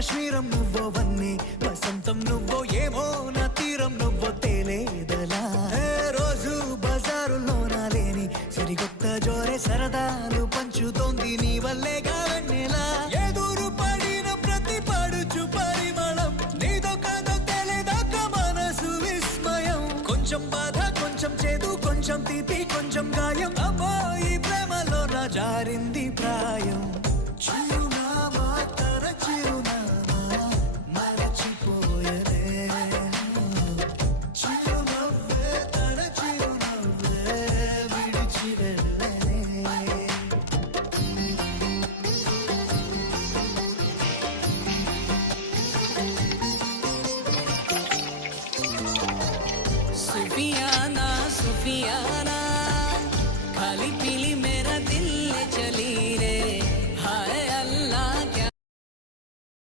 కాశ్మీరం నువ్వో వన్నే వసంతం నువ్వో ఏమో నా తీరం నువ్వో తేలేదలా రోజు బజారులోన లేని సరికొత్త జోరే సరదాలు పంచుతోంది నీ వల్లేగా వెన్నెలా ఎదురు పడిన ప్రతి పడుచు పరిమళం నీదో కాదో తెలియదాకా మనసు విస్మయం కొంచెం బాధ కొంచెం చేదు కొంచెం తీపి కొంచెం గాయం అమ్మో ఈ ప్రేమలో నా జారింది ప్రాయం చిరునామా తన చిరునామా మరచిపోయనే చిరునవ్వే తన చిరునవ్వే విడిచి వెళ్ళనే సుఫియానా సుఫియా